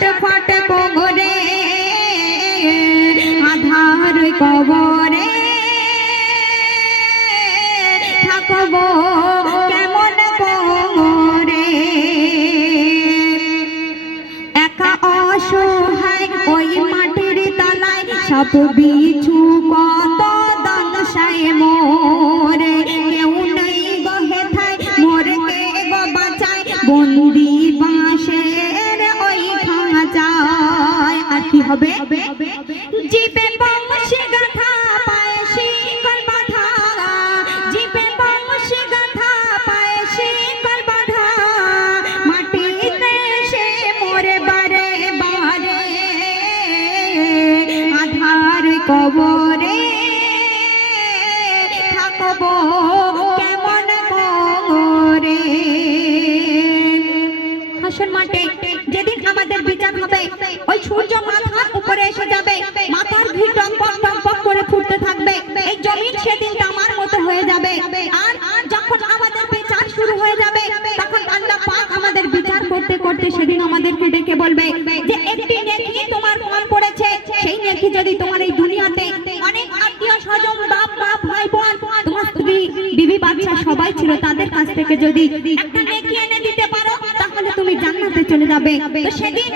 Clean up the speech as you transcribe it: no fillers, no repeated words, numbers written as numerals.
ছটফট করে আধার কবরে থাকবো কেমন করে, একা অসহায় ওই মাটির তলায় সব বিছু কত দংশায় মোরে, কেউ নেই গো হেথায় মোর কে গো বাঁচায় বন্দি বাঁশের ওই খাঁচায়। আর কি হবে? জিবে বংশী গাথা পায়ে শিকল বাঁধা, জিবে বংশী গাথা পায়ে শিকল বাঁধা, মাটিতে সে মোরে বারে বারে আধার কবরে থাকবো কেমন করে। হাসর মাঠে যেদিন আমাদের বিচার হবে, ওই সূর্য মাথার উপরে এসে যাবে, মাথার ঘি টকবক টকবক করে ফুটতে থাকবে, এই জমিন সেদিন তামার মতো হয়ে যাবে। আর যখন আমাদের বিচার শুরু হয়ে যাবে, তখন আল্লাহ পাক আমাদের বিচার করতে করতে সেদিন আমাদেরকে ডেকে বলবে যে একটি নেকি তোমার কম পড়েছে, সেই নেকি যদি তোমার এই দুনিয়াতে অনেক আত্মীয় স্বজন বাপ মা ভাই বোন তোমার স্ত্রী বিবি বাচ্চা সবাই ছিল, তাদের কাছ থেকে যদি একটা নেকি এনে দিতে পারো, তাহলে তুমি জান্নাতে চলে যাবে। তো সেদিন